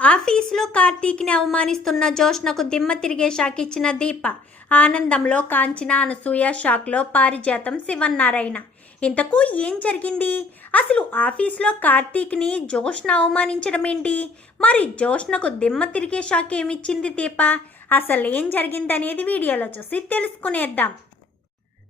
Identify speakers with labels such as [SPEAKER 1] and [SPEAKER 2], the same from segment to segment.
[SPEAKER 1] ఆఫీసులో కార్తీక్ని అవమానిస్తున్న జోష్నకు దిమ్మ తిరిగే షాక్ ఇచ్చిన దీప. ఆనందంలో కాంచిన అనసూయ షాక్లో పారిజాతం శివన్నారాయణ. ఇంతకు ఏం జరిగింది? అసలు ఆఫీస్లో కార్తీక్ని జోష్న అవమానించడం ఏంటి? మరి జోష్నకు దిమ్మ తిరిగే షాక్ ఏమిచ్చింది దీప? అసలు ఏం జరిగిందనేది వీడియోలో చూసి తెలుసుకునేద్దాం.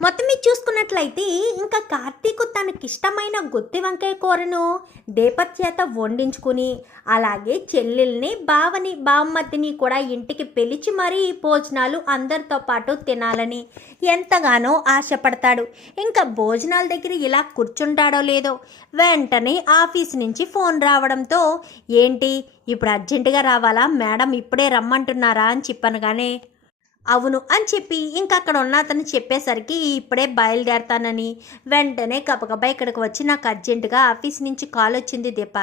[SPEAKER 1] మొత్తం మీరు చూసుకున్నట్లయితే ఇంకా కార్తీక్ తనకిష్టమైన గుత్తి వంకాయ కూరను దేపత్ చేత వండించుకుని అలాగే చెల్లెల్ని బావని బామ్మద్దిని కూడా ఇంటికి పిలిచి మరీ భోజనాలు అందరితో పాటు తినాలని ఎంతగానో ఆశపడతాడు. ఇంకా భోజనాల దగ్గర ఇలా కూర్చుంటాడో లేదో వెంటనే ఆఫీస్ నుంచి ఫోన్ రావడంతో ఏంటి ఇప్పుడు అర్జెంటుగా రావాలా? మేడం ఇప్పుడే రమ్మంటున్నారా? అని చెప్పనగానే అవును అని చెప్పి ఇంకా అక్కడ ఉన్న అతను చెప్పేసరికి ఇప్పుడే బయలుదేరతానని. వెంటనే గబగబా ఇక్కడికి వచ్చి నాకు అర్జెంటుగా ఆఫీస్ నుంచి కాల్ వచ్చింది దీప.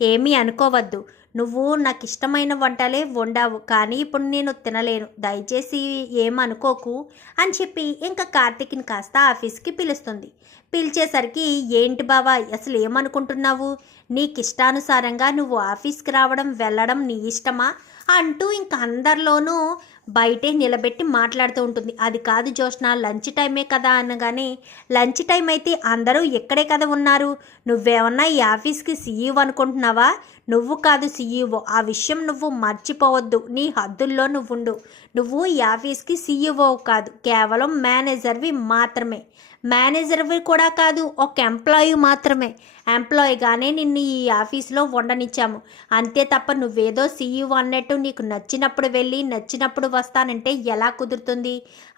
[SPEAKER 1] ఏమీ అనుకోవద్దు. నువ్వు నాకు ఇష్టమైన వంటలే వండావు కానీ ఇప్పుడు నేను తినలేను. దయచేసి ఏమనుకోకు అని చెప్పి ఇంకా కార్తీక్ని కాస్త ఆఫీస్కి పిలుస్తుంది. పిలిచేసరికి ఏంటి బావా అసలు ఏమనుకుంటున్నావు? నీకు ఇష్టానుసారంగా నువ్వు ఆఫీస్కి రావడం వెళ్ళడం నీ ఇష్టమా? అంటూ ఇంక అందరిలోనూ బయటే నిలబెట్టి మాట్లాడుతూ ఉంటుంది. అది కాదు జోష్న లంచ్ టైమే కదా అనగానే లంచ్ టైం అయితే అందరూ ఎక్కడే కదా ఉన్నారు. నువ్వేమన్నా ఈ ఆఫీస్కి సీఈఓ అనుకుంటున్నావా? నువ్వు కాదు సీఈఓ. ఆ విషయం నువ్వు మర్చిపోవద్దు. నీ హద్దుల్లో నువ్వు ఉండు నువ్వు ఈ ఆఫీస్కి సీఈఓ కాదు. కేవలం మేనేజర్వి మాత్రమే. మేనేజర్వి కూడా కాదు ఒక ఎంప్లాయీ మాత్రమే. ఎంప్లాయీగానే నిన్ను ఈ ఆఫీస్లో ఉండనిచ్చాము అంతే తప్ప నువ్వేదో సీఈఓ అన్నట్టు నీకు నచ్చినప్పుడు వెళ్ళి నచ్చినప్పుడు వస్తానంటే ఎలా కుదురుతుంది?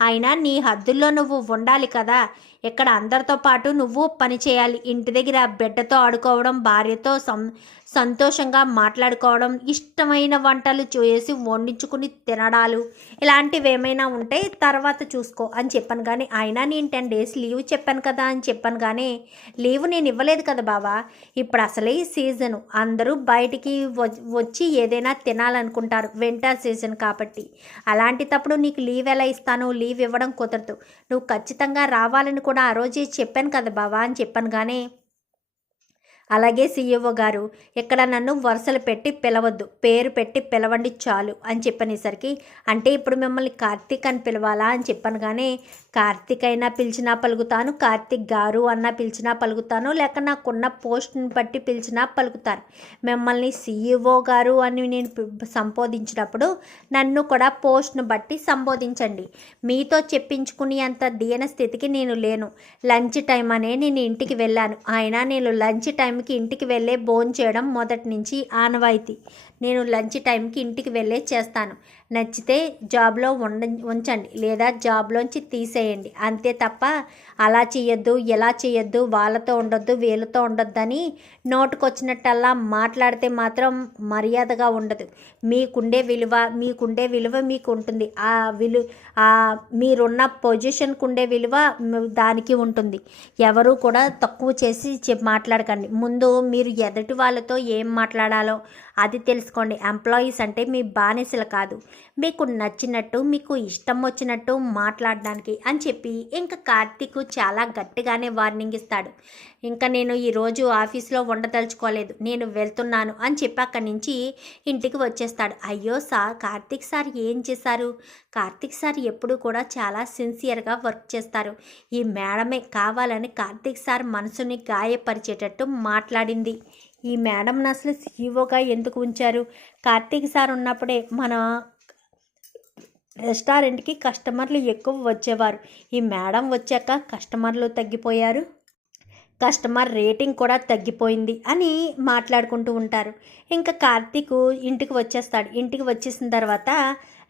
[SPEAKER 1] అయినా నీ హద్దుల్లో నువ్వు ఉండాలి కదా. ఇక్కడ అందరితో పాటు నువ్వు పని చేయాలి. ఇంటి దగ్గర బిడ్డతో ఆడుకోవడం భార్యతో సం సంతోషంగా మాట్లాడుకోవడం ఇష్టమైన వంటలు చేసి వండించుకుని తినడాలు ఇలాంటివి ఏమైనా ఉంటే తర్వాత చూసుకో అని చెప్పాను. కానీ అయినా నేను టెన్ డేస్ లీవ్ చెప్పాను కదా అని చెప్పాను. కానీ లీవ్ నేను ఇవ్వలేదు కదా బాబు. బావా ఇప్పుడు అసలే ఈ సీజను. అందరూ బయటికి వచ్చి ఏదైనా తినాలనుకుంటారు. వింటర్ సీజన్ కాబట్టి. అలాంటి తప్పుడు నీకు లీవ్ ఎలా ఇస్తాను? లీవ్ ఇవ్వడం కుదరదు. నువ్వు ఖచ్చితంగా రావాలని కూడా ఆ రోజే చెప్పాను కదా బావా అని చెప్పాను కానీ అలాగే సీఈఓ గారు ఇక్కడ నన్ను వరుసలు పెట్టి పిలవద్దు పేరు పెట్టి పిలవండి చాలు అని చెప్పనేసరికి అంటే ఇప్పుడు మిమ్మల్ని కార్తీక్ అని పిలవాలా? అని చెప్పాను కానీ కార్తీక్ అయినా పిలిచినా పలుకుతాను కార్తీక్ గారు అన్నా పిలిచినా పలుకుతాను లేక నాకున్న పోస్ట్ని బట్టి పిలిచినా పలుకుతారు. మిమ్మల్ని సీఈఓ గారు అని నేను సంబోధించినప్పుడు నన్ను కూడా పోస్ట్ను బట్టి సంబోధించండి. మీతో చెప్పించుకుని అంత దీన స్థితికి నేను లేను. లంచ్ టైం అనే నేను ఇంటికి వెళ్ళాను. ఆయన నేను లంచ్ టైం టైంకి ఇంటికి వెళ్ళే భోజనం చేయడం మొదటి నుంచి ఆనవాయితీ. నేను లంచ్ టైంకి ఇంటికి వెళ్ళే చేస్తాను. నచ్చితే జాబ్లో ఉండ ఉంచండి లేదా జాబ్లోంచి తీసేయండి. అంతే తప్ప అలా చేయొద్దు ఎలా చేయొద్దు వాళ్ళతో ఉండొద్దు వీళ్ళతో ఉండొద్దని నోటుకొచ్చినట్టల్లా మాట్లాడితే మాత్రం మర్యాదగా ఉండదు. మీకుండే విలువ మీకుండే విలువ మీకు ఉంటుంది ఆ విలు మీరున్న పొజిషన్కు ఉండే విలువ దానికి ఉంటుంది. ఎవరు కూడా తక్కువ చేసి మాట్లాడకండి. ముందు మీరు ఎదుటి వాళ్ళతో ఏం మాట్లాడాలో అది తెలుసుకోండి. ఎంప్లాయీస్ అంటే మీ బానిసలు కాదు. మీకు నచ్చినట్టు మీకు ఇష్టం వచ్చినట్టు మాట్లాడడానికి అని చెప్పి ఇంకా కార్తీక్ చాలా గట్టిగానే వార్నింగ్ ఇస్తాడు. ఇంకా నేను ఈరోజు ఆఫీస్లో ఉండదలుచుకోలేదు నేను వెళ్తున్నాను అని చెప్పి అక్కడి నుంచి ఇంటికి వచ్చేస్తాడు. అయ్యో సార్ కార్తీక్ సార్ ఏం చేశారు? కార్తీక్ సార్ ఎప్పుడు కూడా చాలా సిన్సియర్గా వర్క్ చేస్తారు. ఈ మేడమే కావాలని కార్తీక్ సార్ మనసుని గాయపరిచేటట్టు మాట్లాడింది. ఈ మేడంను అసలు సీఈఓగా ఎందుకు ఉంచారు? కార్తీక్ సార్ ఉన్నప్పుడే మన రెస్టారెంట్కి కస్టమర్లు ఎక్కువ వచ్చేవారు. ఈ మేడం వచ్చాక కస్టమర్లు తగ్గిపోయారు. కస్టమర్ రేటింగ్ కూడా తగ్గిపోయింది అని మాట్లాడుకుంటూ ఉంటారు. ఇంకా కార్తీక్ ఇంటికి వచ్చేస్తాడు. ఇంటికి వచ్చేసిన తర్వాత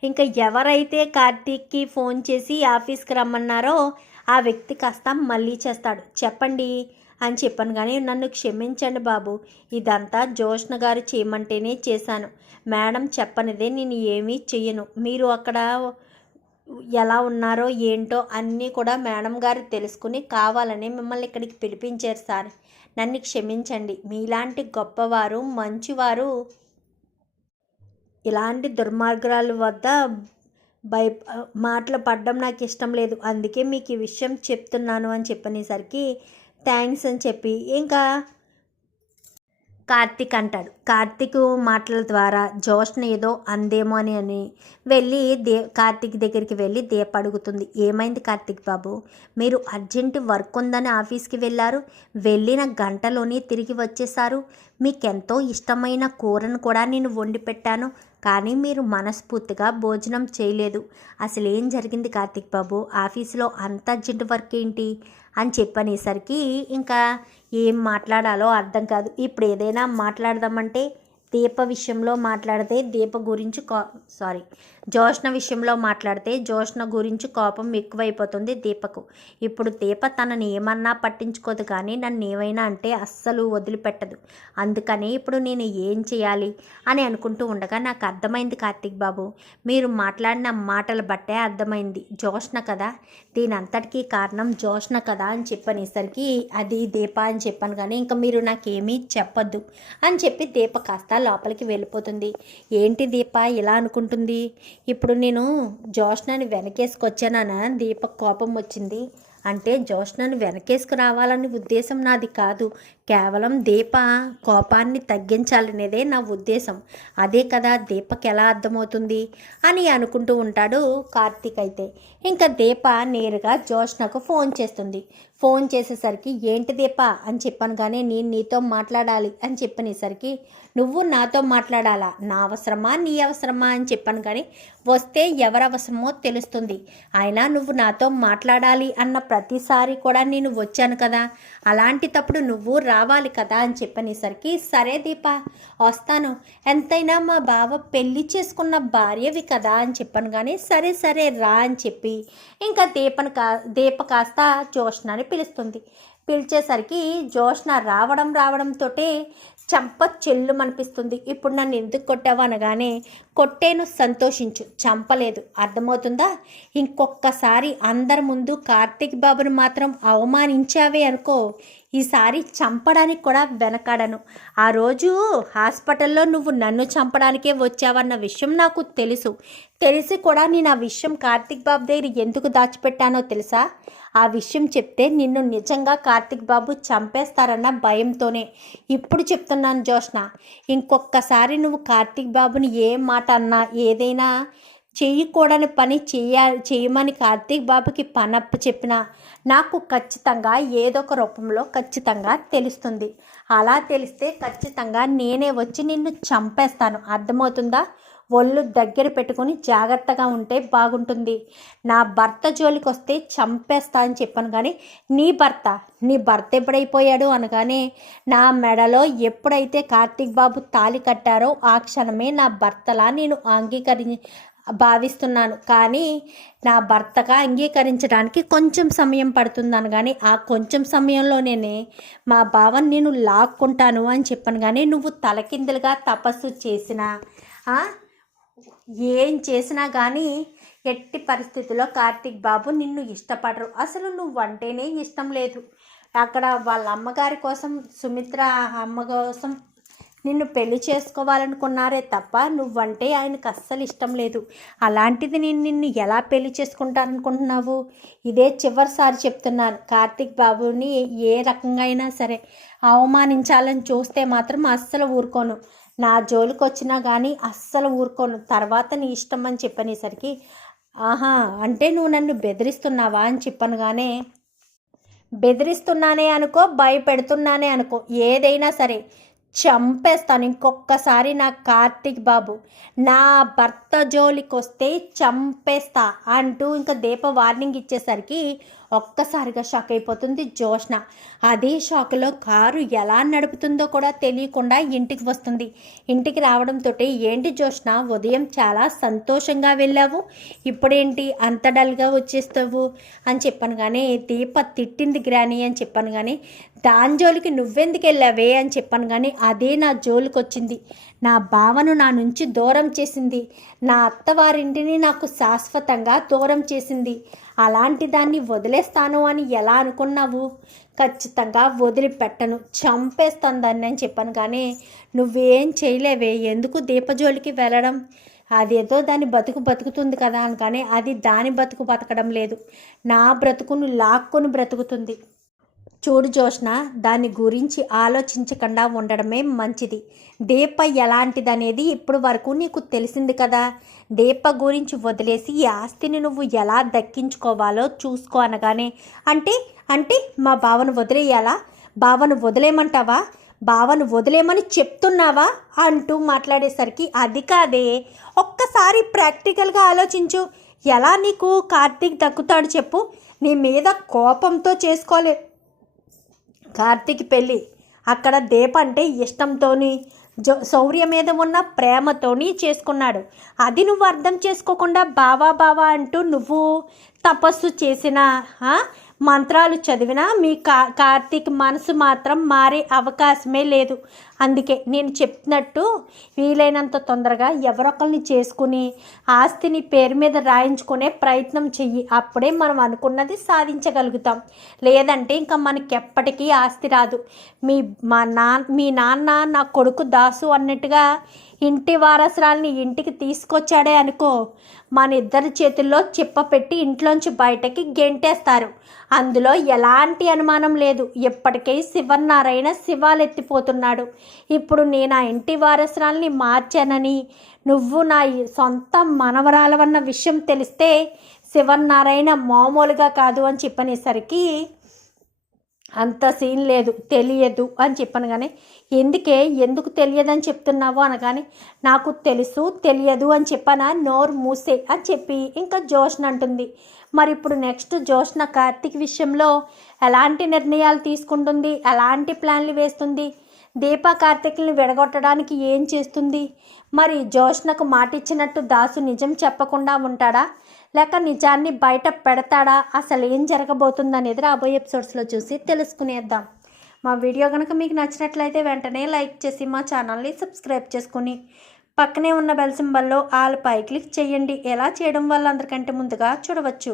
[SPEAKER 1] ఇంకా ఎవరైతే కార్తీక్కి ఫోన్ చేసి ఆఫీస్కి రమ్మన్నారో ఆ వ్యక్తి కాస్త మళ్ళీ చేస్తాడు. చెప్పండి అని చెప్పాను. కానీ నన్ను క్షమించండి బాబు. ఇదంతా జోష్ణ గారు చేయమంటేనే చేశాను. మేడం చెప్పనిదే నేను ఏమీ చెయ్యను. మీరు అక్కడ ఎలా ఉన్నారో ఏంటో అన్నీ కూడా మేడం గారు తెలుసుకుని కావాలని మిమ్మల్ని ఇక్కడికి పిలిపించారు సార్. నన్ను క్షమించండి. మీలాంటి గొప్పవారు మంచివారు ఇలాంటి దుర్మార్గాల వద్ద భయ మాటలు పడడం నాకు ఇష్టం లేదు. అందుకే మీకు ఈ విషయం చెప్తున్నాను అని చెప్పనేసరికి థ్యాంక్స్ అని చెప్పి ఇంకా కార్తిక్ అంటాడు. కార్తిక్ మాటల ద్వారా జోష్న ఏదో అందేమో అని అని వెళ్ళి దే కార్తిక్ దగ్గరికి వెళ్ళి దీప అడుగుతుంది. ఏమైంది కార్తిక్ బాబు? మీరు అర్జెంట్ వర్క్ ఉందని ఆఫీస్కి వెళ్ళారు. వెళ్ళిన గంటలోనే తిరిగి వచ్చేసారు మీకెంతో ఇష్టమైన కూరను కూడా నేను వండి పెట్టాను. కానీ మీరు మనస్ఫూర్తిగా భోజనం చేయలేదు. అసలు ఏం జరిగింది కార్తిక్ బాబు? ఆఫీస్లో అంత అర్జెంట్ వర్క్ ఏంటి? అని చెప్పనేసరికి ఇంకా ఏం మాట్లాడాలో అర్థం కాదు. ఇప్పుడు ఏదైనా మాట్లాడదామంటే దీప విషయంలో మాట్లాడితే దీప గురించి కో సారీ జోష్ణ విషయంలో మాట్లాడితే జోష్ణ గురించి కోపం ఎక్కువైపోతుంది దీపకు. ఇప్పుడు దీప తనని ఏమన్నా పట్టించుకోదు కానీ నన్ను ఏమైనా అంటే అస్సలు వదిలిపెట్టదు. అందుకని ఇప్పుడు నేను ఏం చేయాలి అని అనుకుంటూ ఉండగా నాకు అర్థమైంది కార్తీక్ బాబు. మీరు మాట్లాడిన మాటలు బట్టే అర్థమైంది. జోష్ణ కదా? దీని అంతటికీ కారణం జోష్ణ కదా అని చెప్పనేసరికి అది దీప అని చెప్పాను కానీ ఇంకా మీరు నాకేమీ చెప్పొద్దు అని చెప్పి దీప కాస్త లోపలికి వెళ్ళిపోతుంది. ఏంటి దీప? ఇలా అనుకుంటుంది. ఇప్పుడు నేను జోష్నాని వెనకేసుకొచ్చానన్న దీప కోపం వచ్చింది. అంటే జోష్నాను వెనకేసుకు రావాలని ఉద్దేశం నాది కాదు. కేవలం దీప కోపాన్ని తగ్గించాలనేదే నా ఉద్దేశం. అదే కదా దీపకి ఎలా అర్థమవుతుంది? అని అనుకుంటూ ఉంటాడు కార్తీక్ అయితే. ఇంకా దీప నేరుగా జోష్నకు ఫోన్ చేస్తుంది. ఫోన్ చేసేసరికి ఏంటి దీప? అని చెప్పాను కానీ నేను నీతో మాట్లాడాలి అని చెప్పనేసరికి నువ్వు నాతో మాట్లాడాలా? నా అవసరమా? నీ అవసరమా? అని చెప్పాను కానీ వస్తే ఎవరి అవసరమో తెలుస్తుంది. అయినా నువ్వు నాతో మాట్లాడాలి అన్న ప్రతిసారి కూడా నేను వచ్చాను కదా. అలాంటి తప్పుడు నువ్వు రా రావాలి కదా అని చెప్పనేసరికి సరే దీప వస్తాను. ఎంతైనా మా బావ పెళ్ళి చేసుకున్న భార్యవి కదా అని చెప్పాను కానీ సరే సరే రా అని చెప్పి ఇంకా దీపను కా దీప కాస్త జోష్నాని పిలుస్తుంది. పిలిచేసరికి జోష్న రావడం రావడంతో చంప చెల్లు అనిపిస్తుంది ఇప్పుడు నన్ను ఎందుకు కొట్టావు? అనగానే కొట్టేను సంతోషించు. చంపలేదు. అర్థమవుతుందా? ఇంకొకసారి అందరి ముందు కార్తీక్ బాబును మాత్రం అవమానించావే అనుకో. ఈసారి చంపడానికి కూడా వెనకాడను. ఆ రోజు హాస్పిటల్లో నువ్వు నన్ను చంపడానికే వచ్చావన్న విషయం నాకు తెలుసు. తెలిసి కూడా నేను ఆ విషయం కార్తీక్ బాబు దగ్గర ఎందుకు దాచిపెట్టానో తెలుసా? ఆ విషయం చెప్తే నిన్ను నిజంగా కార్తీక్ బాబు చంపేస్తారన్న భయంతోనే. ఇప్పుడు చెప్తున్నాను జోష్న ఇంకొకసారి నువ్వు కార్తీక్ బాబుని ఏ మాట అన్నా ఏదైనా చేయకూడని పని చేయ చేయమని కార్తీక్ బాబుకి పనప్ప చెప్పినా నాకు ఖచ్చితంగా ఏదో ఒక రూపంలో ఖచ్చితంగా తెలుస్తుంది. అలా తెలిస్తే ఖచ్చితంగా నేనే వచ్చి నిన్ను చంపేస్తాను. అర్థమవుతుందా? ఒళ్ళు దగ్గర పెట్టుకొని జాగ్రత్తగా ఉంటే బాగుంటుంది. నా భర్త జోలికి వస్తే చంపేస్తా అని చెప్పాను కానీ నీ భర్త నీ భర్త ఎప్పుడైపోయాడు అనగానే నా మెడలో ఎప్పుడైతే కార్తీక్ బాబు తాలి కట్టారో ఆ క్షణమే నా భర్తలా నేను అంగీకరి భావిస్తున్నాను. కానీ నా భర్తగా అంగీకరించడానికి కొంచెం సమయం పడుతుంది అనగానే ఆ కొంచెం సమయంలోనే మా భావం నేను లాక్కుంటాను అని చెప్పాను కానీ నువ్వు తలకిందులుగా తపస్సు చేసిన ఏం చేసినా కానీ ఎట్టి పరిస్థితుల్లో కార్తీక్ బాబు నిన్ను ఇష్టపడరు. అసలు నువ్వంటేనే ఇష్టం లేదు. అక్కడ వాళ్ళ అమ్మగారి కోసం సుమిత్ర అమ్మ కోసం నిన్ను పెళ్ళి చేసుకోవాలనుకున్నారే తప్ప నువ్వంటే ఆయనకు అస్సలు ఇష్టం లేదు. అలాంటిది నేను నిన్ను ఎలా పెళ్ళి చేసుకుంటాననుకుంటున్నావు? ఇదే చివరిసారి చెప్తున్నాను. కార్తీక్ బాబుని ఏ రకంగా అయినా సరే అవమానించాలని చూస్తే మాత్రం అస్సలు ఊరుకోను. నా జోలికి వచ్చినా కానీ అస్సలు ఊరుకోను. తర్వాత నీ ఇష్టం అని చెప్పనేసరికి ఆహా అంటే నువ్వు నన్ను బెదిరిస్తున్నావా? అని చెప్పనుగానే బెదిరిస్తున్నానే అనుకో భయపెడుతున్నానే అనుకో ఏదైనా సరే చంపేస్తాను ఇంకొకసారి నా కార్తీక్ బాబు. నా భర్త జోలికి వస్తే చంపేస్తా అంటూ ఇంకా దీప వార్నింగ్ ఇచ్చేసరికి ఒక్కసారిగా షాక్ అయిపోతుంది జోష్న అదే షాక్లో కారు ఎలా నడుపుతుందో కూడా తెలియకుండా ఇంటికి వస్తుంది. ఇంటికి రావడంతో ఏంటి జోష్న ఉదయం చాలా సంతోషంగా వెళ్ళావు? ఇప్పుడేంటి అంత డల్గా వచ్చేస్తావు? అని చెప్పాను కానీ దీప తిట్టింది గ్రాని అని చెప్పాను కానీ దాని జోలికి నువ్వెందుకు వెళ్ళావే? అని చెప్పాను కానీ అదే నా జోలికి వచ్చింది నా భావను నా నుంచి దూరం చేసింది. నా అత్తవారింటిని నాకు శాశ్వతంగా దూరం చేసింది. అలాంటి దాన్ని వదిలేస్తాను అని ఎలా అనుకున్నావు? ఖచ్చితంగా వదిలిపెట్టను. చంపేస్తాను దాన్ని అని చెప్పాను కానీ నువ్వేం చేయలేవే. ఎందుకు దీపజోలికి వెళ్ళడం? అదేదో దాని బతుకు బతుకుతుంది కదా అని కానీ అది దాని బతుకు బతకడం లేదు. నా బ్రతుకును లాక్కొని బ్రతుకుతుంది. చూడు జోష్న దాని గురించి ఆలోచించకుండా ఉండడమే మంచిది. దీప ఎలాంటిదనేది ఇప్పుడు వరకు నీకు తెలిసింది కదా. దీప గురించి వదిలేసి ఈ ఆస్తిని నువ్వు ఎలా దక్కించుకోవాలో చూసుకో అనగానే అంటే అంటే మా బావను వదిలేయాలా? బావను వదిలేయమంటావా బావను వదిలేమని చెప్తున్నావా? అంటూ మాట్లాడేసరికి అది కాదే. ఒక్కసారి ప్రాక్టికల్గా ఆలోచించు. ఎలా నీకు కార్తీక్ దక్కుతాడు చెప్పు. నీ మీద కోపంతో చేసుకోలే కార్తీక్ పెళ్ళి. అక్కడ దీప అంటే ఇష్టంతోని జో శౌర్య మీద ఉన్న ప్రేమతోని చేసుకున్నాడు. అది నువ్వు అర్థం చేసుకోకుండా బావా బావా అంటూ నువ్వు తపస్సు చేసిన మంత్రాలు చదివినా మీ కా కార్తీక్ మనసు మాత్రం మారే అవకాశమే లేదు. అందుకే నేను చెప్పినట్టు వీలైనంత తొందరగా ఎవరొకరిని చేసుకుని ఆస్తిని పేరు మీద రాయించుకునే ప్రయత్నం చెయ్యి. అప్పుడే మనం అనుకున్నది సాధించగలుగుతాం. లేదంటే ఇంకా మనకి ఎప్పటికీ ఆస్తి రాదు. మీ మా నా మీ నాన్న నా కొడుకు దాసు అన్నట్టుగా ఇంటి వారసురాల్ని ఇంటికి తీసుకొచ్చాడే అనుకో మన ఇద్దరి చేతుల్లో చిప్ప పెట్టి ఇంట్లోంచి బయటకి గెంటేస్తారు. అందులో ఎలాంటి అనుమానం లేదు. ఇప్పటికే శివనారాయణ శివాలెత్తిపోతున్నాడు. ఇప్పుడు నేను ఆ ఇంటి వారసురాల్ని మార్చానని నువ్వు నా సొంత మనవరాలవన్న విషయం తెలిస్తే శివన్నారాయణ మామూలుగా కాదు అని చెప్పనేసరికి అంత సీన్ లేదు తెలియదు అని చెప్పాను కానీ ఎందుకే ఎందుకు తెలియదని చెప్తున్నావు అనగానే నాకు తెలుసు తెలియదు అని చెప్పానా నోరు మూసే అని చెప్పి ఇంకా జోష్న అంటుంది. మరి ఇప్పుడు నెక్స్ట్ జోష్న కార్తీక్ విషయంలో ఎలాంటి నిర్ణయాలు తీసుకుంటుంది ఎలాంటి ప్లాన్లు వేస్తుంది దీపా కార్తీక్ని విడగొట్టడానికి ఏం చేస్తుంది? మరి జోష్నకు మాటిచ్చినట్టు దాసు నిజం చెప్పకుండా ఉంటాడా? లేక నిజాన్ని బయట పెడతాడా? అసలు ఏం జరగబోతుంది అనేది రాబోయే ఎపిసోడ్స్లో చూసి తెలుసుకునేద్దాం. మా వీడియో కనుక మీకు నచ్చినట్లయితే వెంటనే లైక్ చేసి మా ఛానల్ని సబ్స్క్రైబ్ చేసుకుని పక్కనే ఉన్న బెల్ సింబల్లో ఆల్పై క్లిక్ చేయండి. ఎలా చేయడం వల్ల అందరికంటే ముందుగా చూడవచ్చు.